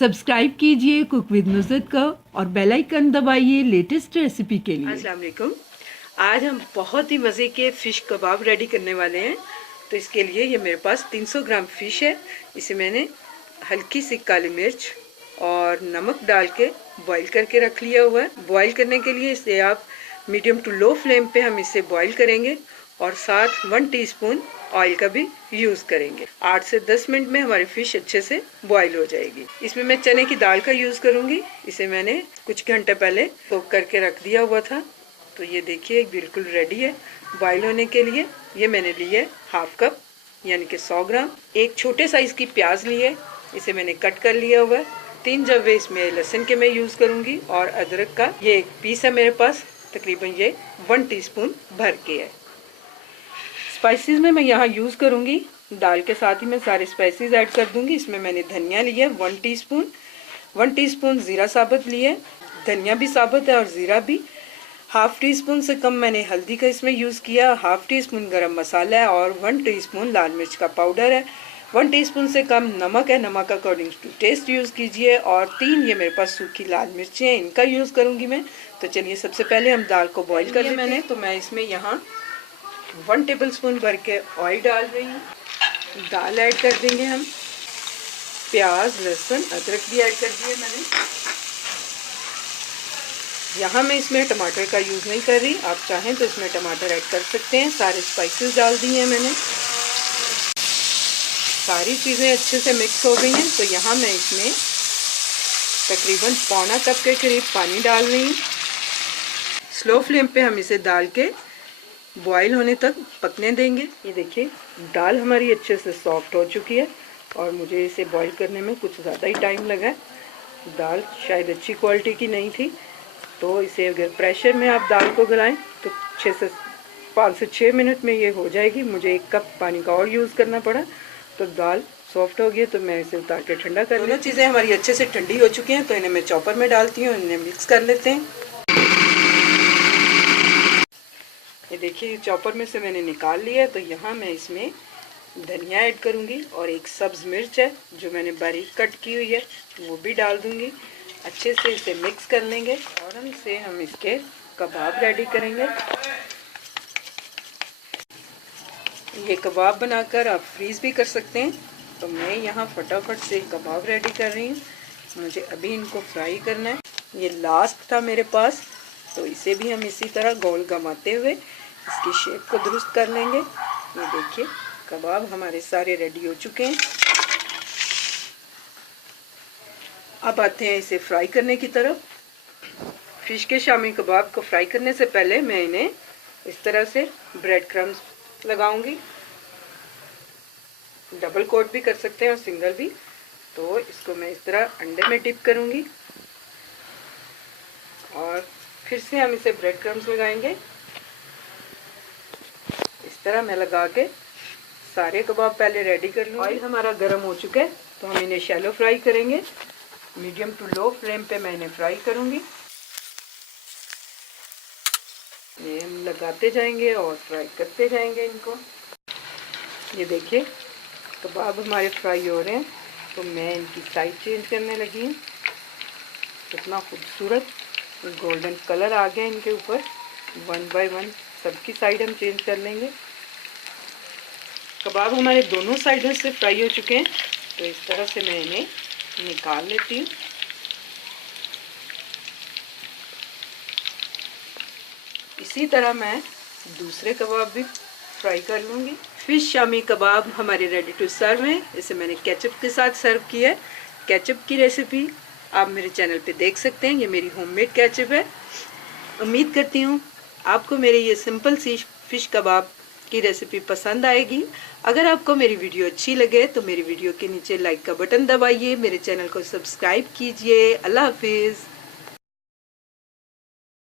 Subscribe कीजिए cook with Nusrat का और बेल आइकन दबाइए लेटेस्ट रेसिपी के लिए। अस्सलाम वालेकुम। आज हम बहुत ही मज़े के फ़िश कबाब रेडी करने वाले हैं। तो इसके लिए ये मेरे पास 300 ग्राम फ़िश है। इसे मैंने हल्की सी काली मिर्च और नमक डाल के बॉईल करके रख लिया हुआ है। बॉईल करने के लिए इसे आप मीडियम टू लो फ्लेम पे हम इसे बॉईल करेंगे और साथ 1 टीस्पून ऑयल का भी यूज़ करेंगे। 8 से 10 मिनट में हमारी फ़िश अच्छे से बॉईल हो जाएगी। इसमें मैं चने की दाल का यूज़ करूँगी। इसे मैंने कुछ घंटे पहले सोक करके रख दिया हुआ था। तो ये देखिए बिल्कुल रेडी है बॉईल होने के लिए। ये मैंने ली है हाफ कप यानी कि 100 ग्राम। एक छोटे साइज़ की प्याज ली है, इसे मैंने कट कर लिया हुआ है। 3 जवे इसमें लहसुन के मैं यूज़ करूँगी और अदरक का ये एक पीस है मेरे पास, तकरीबन ये 1 टीस्पून भर के है। स्पाइसेस में मैं यहाँ यूज़ करूँगी दाल के साथ ही मैं सारे स्पाइसेस ऐड कर दूँगी। इसमें मैंने धनिया लिया है 1 टीस्पून ज़ीरा साबुत लिया है, धनिया भी साबुत है और ज़ीरा भी। हाफ टी स्पून से कम मैंने हल्दी का इसमें यूज़ किया, हाफ टी स्पून गरम मसाला है और 1 टीस्पून लाल मिर्च का पाउडर है। 1 टीस्पून से कम नमक है, नमक अकॉर्डिंग टू टेस्ट यूज़ कीजिए। और 3 ये मेरे पास सूखी लाल मिर्चें हैं, इनका यूज़ करूँगी मैं। तो चलिए सबसे पहले हम दाल को बॉईल कर लिया मैंने। तो मैं इसमें यहाँ 1 टेबलस्पून भर के ऑयल डाल रही हूँ। दाल ऐड कर देंगे हम, प्याज लहसुन अदरक भी ऐड कर दिए मैंने। यहाँ मैं इसमें टमाटर का यूज़ नहीं कर रही, आप चाहें तो इसमें टमाटर ऐड कर सकते हैं। सारे स्पाइसेस डाल दिए हैं मैंने। सारी चीज़ें अच्छे से मिक्स हो गई हैं। तो यहाँ मैं इसमें तकरीबन पौना कप के करीब पानी डाल रही हूँ। स्लो फ्लेम पे हम इसे डाल के बॉईल होने तक पकने देंगे। ये देखिए दाल हमारी अच्छे से सॉफ्ट हो चुकी है और मुझे इसे बॉईल करने में कुछ ज़्यादा ही टाइम लगा है। दाल शायद अच्छी क्वालिटी की नहीं थी, तो इसे अगर प्रेशर में आप दाल को गलाएं तो 5 से 6 मिनट में ये हो जाएगी। मुझे 1 कप पानी का और यूज़ करना पड़ा। तो दाल सॉफ्ट हो गई तो मैं इसे उतार के ठंडा कर। दोनों चीज़ें हमारी अच्छे से ठंडी हो चुकी हैं, तो इन्हें मैं चॉपर में डालती हूँ, इन्हें मिक्स कर लेते हैं। ये देखिए चॉपर में से मैंने निकाल लिया है। तो यहाँ मैं इसमें धनिया ऐड करूँगी और एक सब्ज़ मिर्च है जो मैंने बारीक कट की हुई है वो भी डाल दूँगी। अच्छे से इसे मिक्स कर लेंगे और इसे हम इसके कबाब रेडी करेंगे। ये कबाब बनाकर आप फ्रीज़ भी कर सकते हैं। तो मैं यहाँ फटाफट से कबाब रेडी कर रही हूँ, मुझे अभी इनको फ्राई करना है। ये लास्ट था मेरे पास, तो इसे भी हम इसी तरह गोल घुमाते हुए इसकी शेप को दुरुस्त कर लेंगे। ये देखिए कबाब हमारे सारे रेडी हो चुके हैं। अब आते हैं इसे फ्राई करने की तरफ। फिश के शामी कबाब को फ्राई करने से पहले मैं इन्हें इस तरह से ब्रेड क्रम्स लगाऊंगी। डबल कोट भी कर सकते हैं और सिंगल भी। तो इसको मैं इस तरह अंडे में डिप करूंगी और फिर से हम इसे ब्रेड क्रम्स लगाएंगे। इस तरह मैं लगा के सारे कबाब पहले रेडी कर लूँगी। ऑयल हमारा गर्म हो चुका है, तो हम इन्हें शैलो फ्राई करेंगे। मीडियम टू लो फ्लेम पे मैं इन्हें फ्राई करूँगी। ये हम लगाते जाएंगे और फ्राई करते जाएंगे इनको। ये देखिए कबाब हमारे फ्राई हो रहे हैं, तो मैं इनकी साइड चेंज करने लगी हूँ। कितना खूबसूरत गोल्डन कलर आ गया इनके ऊपर। 1 बाय 1 सबकी साइड हम चेंज कर लेंगे। कबाब हमारे दोनों साइडों से फ्राई हो चुके हैं, तो इस तरह से मैं इन्हें निकाल लेती हूँ। इसी तरह मैं दूसरे कबाब भी फ्राई कर लूँगी। फिश शामी कबाब हमारे रेडी टू सर्व हैं। इसे मैंने केचप के साथ सर्व किया है। केचप की रेसिपी आप मेरे चैनल पे देख सकते हैं। ये मेरी होममेड केचप है। उम्मीद करती हूँ आपको मेरी ये सिंपल सी फिश कबाब की रेसिपी पसंद आएगी। अगर आपको मेरी वीडियो अच्छी लगे तो मेरी वीडियो के नीचे लाइक का बटन दबाइए, मेरे चैनल को सब्सक्राइब कीजिए। अल्लाह हाफिज़।